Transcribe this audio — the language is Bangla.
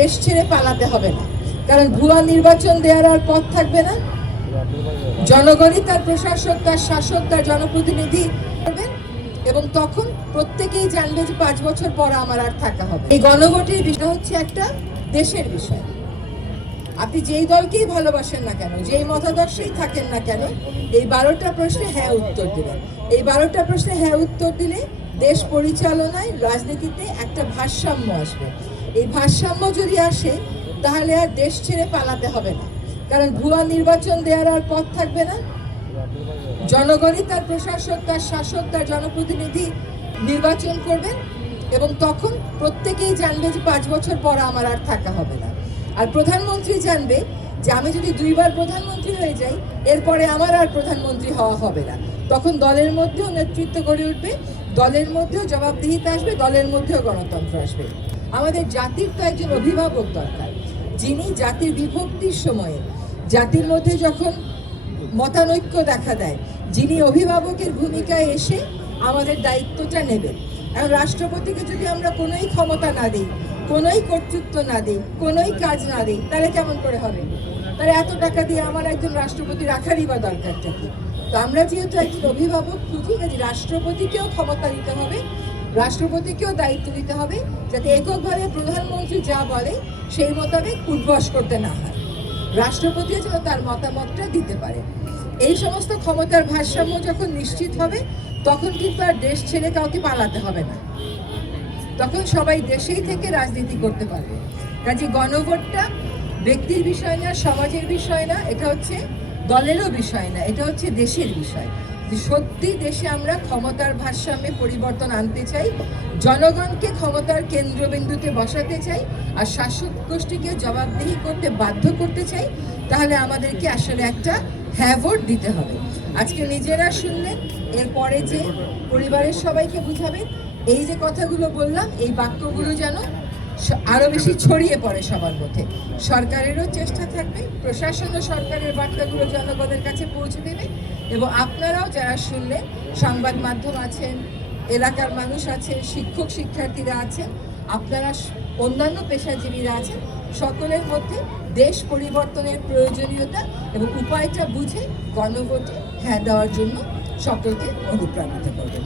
দেশ ছেড়ে পালাতে হবে না, কারণ ভুয়া নির্বাচন দেওয়ার আর পথ থাকবে না। জনগণই তার প্রশাসক, তার শাসক, তার জনপ্রতিনিধি করবেন এবং তখন প্রত্যেকেই জানবে যে 5 বছর পর আমার আর থাকা হবে। এই গণভোটের বিষয় হচ্ছে একটা দেশের বিষয়। আপনি যেই দলকেই ভালোবাসেন না কেন, যেই মতাদর্শেই থাকেন না কেন, এই 12টা প্রশ্নে হ্যাঁ উত্তর দিবেন। এই 12টা প্রশ্নে হ্যাঁ উত্তর দিলে দেশ পরিচালনায়, রাজনীতিতে একটা ভারসাম্য আসবে। এই ভারসাম্য যদি আসে তাহলে আর দেশ ছেড়ে পালাতে হবে না, কারণ ভুয়া নির্বাচন দেওয়ার আর পথ থাকবে না। জনগণই তার প্রশাসক, তার শাসক, তার জনপ্রতিনিধি নির্বাচন করবেন এবং তখন প্রত্যেকেই জানবে যে 5 বছর পর আমার আর থাকা হবে না। আর প্রধানমন্ত্রী জানবে যে আমি যদি 2 বার প্রধানমন্ত্রী হয়ে যাই, এরপরে আমার আর প্রধানমন্ত্রী হওয়া হবে না। তখন দলের মধ্যেও নেতৃত্ব গড়ে উঠবে, দলের মধ্যেও জবাবদিহিতা আসবে, দলের মধ্যেও গণতন্ত্র আসবে। আমাদের জাতির তো একজন অভিভাবক দরকার, যিনি জাতির বিভক্তির সময়ে, জাতির মধ্যে যখন মতানৈক্য দেখা দেয়, যিনি অভিভাবকের ভূমিকায় এসে আমাদের দায়িত্বটা নেবেন। এখন রাষ্ট্রপতিকে যদি আমরা কোনোই ক্ষমতা না দিই, কোনোই কর্তৃত্ব না দিই, কোনোই কাজ না দিই, তাহলে কেমন করে হবে? তাহলে এত টাকা দিয়ে আমার একজন রাষ্ট্রপতি রাখারই বা দরকারটা কি? তো আমরা যেহেতু একজন অভিভাবক খুঁজি, কাজে রাষ্ট্রপতিকেও ক্ষমতা দিতে হবে, রাষ্ট্রপতিকেও দায়িত্ব দিতে হবে, যাতে এককভাবে প্রধানমন্ত্রী যা বলে সেই মোতাবেক উদ্বাস করতে না হয়। রাষ্ট্রপতিও যেন তার মতামতটা দিতে পারে। এই সমস্ত ক্ষমতার ভারসাম্য যখন নিশ্চিত হবে, তখন কিন্তু আর দেশ ছেড়ে কাউকে পালাতে হবে না, তখন সবাই দেশেই থেকে রাজনীতি করতে পারবে। কাজে গণভোটটা ব্যক্তির বিষয় না, সমাজের বিষয় না, এটা হচ্ছে দলেরও বিষয় না, এটা হচ্ছে দেশের বিষয়। সত্যি দেশে আমরা ক্ষমতার ভারসাম্যে পরিবর্তন আনতে চাই, জনগণকে ক্ষমতার কেন্দ্রবিন্দুতে বসাতে চাই, আর শাসক গোষ্ঠীকে জবাবদিহি করতে বাধ্য করতে চাই, তাহলে আমাদেরকে আসলে একটা হ্যাঁ ভোট দিতে হবে। আজকে নিজেরা শুনলেন, এরপরে যে পরিবারের সবাইকে বুঝাবেন। এই যে কথাগুলো বললাম, এই বাক্যগুলো যেন আরো বেশি ছড়িয়ে পড়ে সবার মধ্যে। সরকারেরও চেষ্টা থাকবে, প্রশাসন ও সরকারের বার্তাগুলো জনগণের কাছে পৌঁছে দেবে, এবং আপনারাও যারা শুনলেন, সংবাদ মাধ্যম আছেন, এলাকার মানুষ আছে, শিক্ষক শিক্ষার্থীরা আছেন, আপনারা অন্যান্য পেশাজীবীরা আছেন, সকলের মধ্যে দেশ পরিবর্তনের প্রয়োজনীয়তা এবং উপায়টা বুঝে গণভোটে হ্যাঁ দেওয়ার জন্য সকলকে অনুপ্রাণিত করবেন।